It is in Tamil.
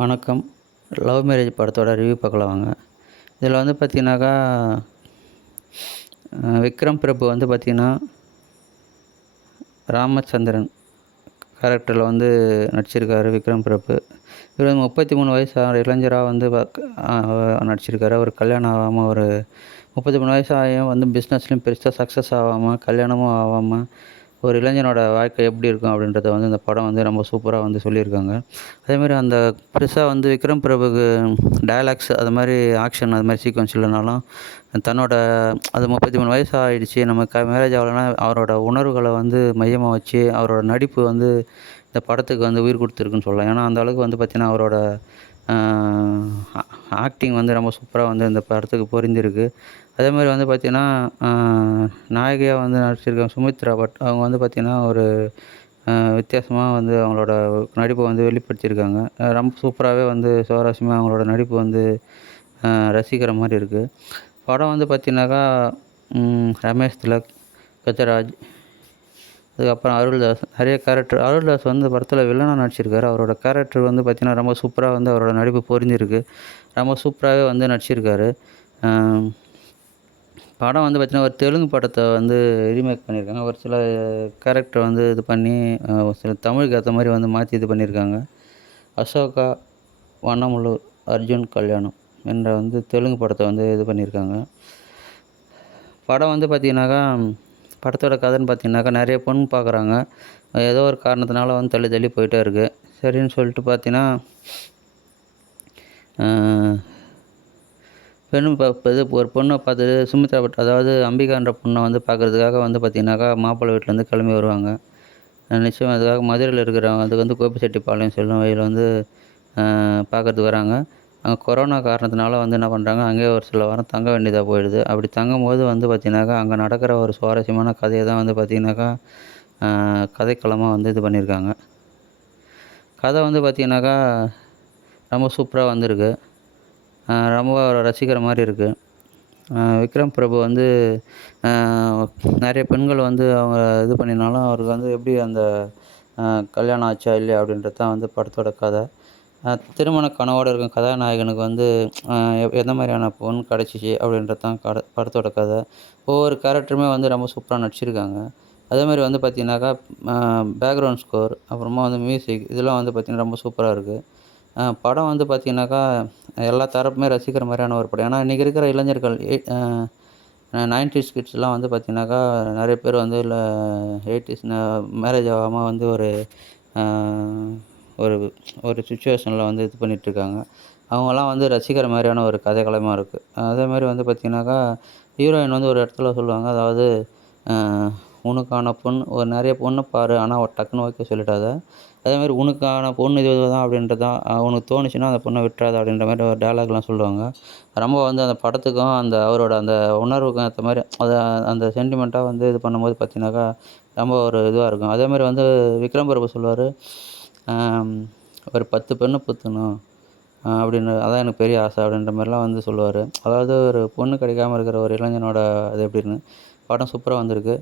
வணக்கம். லவ் மேரேஜ் படத்தோட ரிவ்யூ பார்க்கலாம் வாங்க. இதில் வந்து பார்த்தீங்கன்னாக்கா, விக்ரம் பிரபு வந்து பார்த்தீங்கன்னா, ராமச்சந்திரன் கேரக்டரில் வந்து நடிச்சிருக்காரு விக்ரம் பிரபு. இவர் வந்து 33 வயசு இளைஞரா வந்து நடிச்சிருக்காரு. அவர் கல்யாணம் ஆகாம ஒரு 33 வயசு ஆகியும் வந்து பிஸ்னஸ்லையும் பெருசா சக்ஸஸ் ஆகாம, கல்யாணமும் ஆகாம, ஒரு இளைஞனோட வாழ்க்கை எப்படி இருக்கும் அப்படின்றத வந்து இந்த படம் வந்து ரொம்ப சூப்பராக வந்து சொல்லியிருக்காங்க. அதேமாதிரி அந்த பெருசா வந்து விக்ரம் பிரபுக்கு டயலாக்ஸ் அது மாதிரி ஆக்ஷன் அது மாதிரி சீக்வென்ஸ் இல்லைனாலும், தன்னோட அது 33 வயசு ஆயிடுச்சு, நமக்கு மேரேஜ் ஆகலைன்னா அவரோட உணர்வுகளை வந்து மையமாக வச்சு அவரோட நடிப்பு வந்து இந்த படத்துக்கு வந்து உயிர் கொடுத்துருக்குன்னு சொல்லலாம். ஏன்னா அந்த அளவுக்கு வந்து பார்த்திங்கன்னா அவரோட ஆக்டிங் வந்து ரொம்ப சூப்பராக வந்து இந்த படத்துக்கு பொருந்திருக்கு. அதேமாதிரி வந்து பார்த்திங்கன்னா, நாயகியாக வந்து நடிச்சிருக்க சுமித்ரா பட் அவங்க வந்து பார்த்திங்கன்னா ஒரு வித்தியாசமா வந்து அவங்களோட நடிப்பை வந்து வெளிப்படுத்தியிருக்காங்க. ரொம்ப சூப்பராகவே வந்து சுவாரஸ்யமாக அவங்களோட நடிப்பு வந்து ரசிக்கிற மாதிரி இருக்குது. படம் வந்து பார்த்திங்கனாக்கா, ரமேஷ் திலக், கஜராஜ், அதுக்கப்புறம் அருள்தாஸ், நிறைய கேரக்டர். அருள்தாஸ் வந்து படத்தில் வில்லனாக நடிச்சிருக்காரு. அவரோட கேரக்டர் வந்து பார்த்திங்கன்னா ரொம்ப சூப்பராக வந்து அவரோட நடிப்பு பொருந்திருக்கு. ரொம்ப சூப்பராகவே வந்து நடிச்சிருக்காரு. படம் வந்து பார்த்திங்கன்னா ஒரு தெலுங்கு படத்தை வந்து ரீமேக் பண்ணியிருக்காங்க. ஒரு சில கேரக்டர் வந்து இது பண்ணி ஒரு சில தமிழுக்கு ஏற்ற மாதிரி வந்து மாற்றி இது பண்ணியிருக்காங்க. அசோகா வண்ணமுள்ளூர் அர்ஜுன் கல்யாணம் என்ற வந்து தெலுங்கு படத்தை வந்து இது பண்ணியிருக்காங்க. படம் வந்து பார்த்திங்கனாக்கா, படத்தோட கதைன்னு பார்த்திங்கனாக்கா, நிறைய பொண்ணு பார்க்குறாங்க. ஏதோ ஒரு காரணத்தினால வந்து தள்ளி தள்ளி போயிட்டே இருக்குது. சரின்னு சொல்லிட்டு பார்த்தீங்கன்னா, இது ஒரு பொண்ணை பார்த்துட்டு சுமித்ரா பட் அதாவது அம்பிகான்ற பொண்ணை வந்து பார்க்குறதுக்காக வந்து பார்த்திங்கனாக்கா, மாப்பிள்ளை வீட்டிலேருந்து கிளம்பி வருவாங்க. நிச்சயம் அதுக்காக மதுரையில் இருக்கிறவங்க அதுக்கு வந்து கோபிச்செட்டிப்பாளையம் செல்லும் வழியில் வந்து பார்க்கறதுக்கு வராங்க. அங்கே கொரோனா காரணத்தினால வந்து என்ன பண்ணுறாங்க, அங்கேயே ஒரு சில வாரம் தங்க வேண்டியதாக போயிடுது. அப்படி தங்கும்போது வந்து பார்த்திங்கனாக்கா, அங்கே நடக்கிற ஒரு சுவாரஸ்யமான கதையை தான் வந்து பார்த்திங்கனாக்கா, கதைக்களமாக வந்து இது பண்ணியிருக்காங்க. கதை வந்து பார்த்திங்கனாக்கா, ரொம்ப சூப்பராக வந்திருக்கு. ரொம்ப ரசிக்கிற மாதிரி இருக்குது. விக்ரம் பிரபு வந்து நிறைய பெண்கள் வந்து அவங்க இது பண்ணினாலும், அவருக்கு வந்து எப்படி அந்த கல்யாணம் ஆச்சா இல்லையா அப்படின்றது தான் வந்து படத்தோட கதை. திருமண கனவோடு இருக்கும் கதாநாயகனுக்கு வந்து எந்த மாதிரியான பொண்ணு கிடச்சிச்சு அப்படின்றது தான் படத்தோட கதை. ஒவ்வொரு கேரக்டருமே வந்து ரொம்ப சூப்பராக நடிச்சிருக்காங்க. அதேமாதிரி வந்து பார்த்திங்கனாக்கா, பேக்ரவுண்ட் ஸ்கோர், அப்புறமா வந்து மியூசிக், இதெல்லாம் வந்து பார்த்திங்கன்னா ரொம்ப சூப்பராக இருக்குது. படம் வந்து பார்த்திங்கனாக்கா, எல்லா தரப்புமே ரசிக்கிற மாதிரியான ஒரு படம். ஏன்னா இன்றைக்கி இருக்கிற இளைஞர்கள் 90s கிட்ஸ்லாம் வந்து பார்த்திங்கனாக்கா, நிறைய பேர் வந்து 80s மேரேஜ் ஆகாமல் வந்து ஒரு ஒரு ஒரு சுச்சுவேஷனில் வந்து இது பண்ணிகிட்ருக்காங்க. அவங்கலாம் வந்து ரசிக்கிற மாதிரியான ஒரு கதைக்களமாக இருக்குது. அதேமாதிரி வந்து பார்த்திங்கனாக்கா, ஹீரோயின் வந்து ஒரு இடத்துல சொல்லுவாங்க, அதாவது உனக்கான பொண்ணு ஒரு நிறைய பொண்ணை பாரு, ஆனால் டக்குன்னு ஓகே சொல்லிடாத. அதேமாதிரி உனக்கான பொண்ணு இது தான் அப்படின்றது தான், உனக்கு தோணுச்சுன்னா அந்த பொண்ணை விட்டுறாத அப்படின்ற மாதிரி ஒரு டயலாக்லாம் சொல்லுவாங்க. ரொம்ப வந்து அந்த படத்துக்கும் அந்த அவரோட அந்த உணர்வுக்கும் ஏற்ற மாதிரி அதை அந்த சென்டிமெண்ட்டாக வந்து இது பண்ணும்போது பார்த்திங்கனாக்கா, ரொம்ப ஒரு இதுவாக இருக்கும். அதேமாதிரி வந்து விக்ரம் பிரபு சொல்லுவார், ஒரு 10 பெண்ணை பெற்றுக்கணும் அப்படின்னு, அதான் எனக்கு பெரிய ஆசை அப்படின்ற மாதிரிலாம் வந்து சொல்லுவார். அதாவது ஒரு பொண்ணு கிடைக்காம இருக்கிற ஒரு இளைஞனோட அது எப்படின்னு படம் சூப்பராக வந்திருக்கு.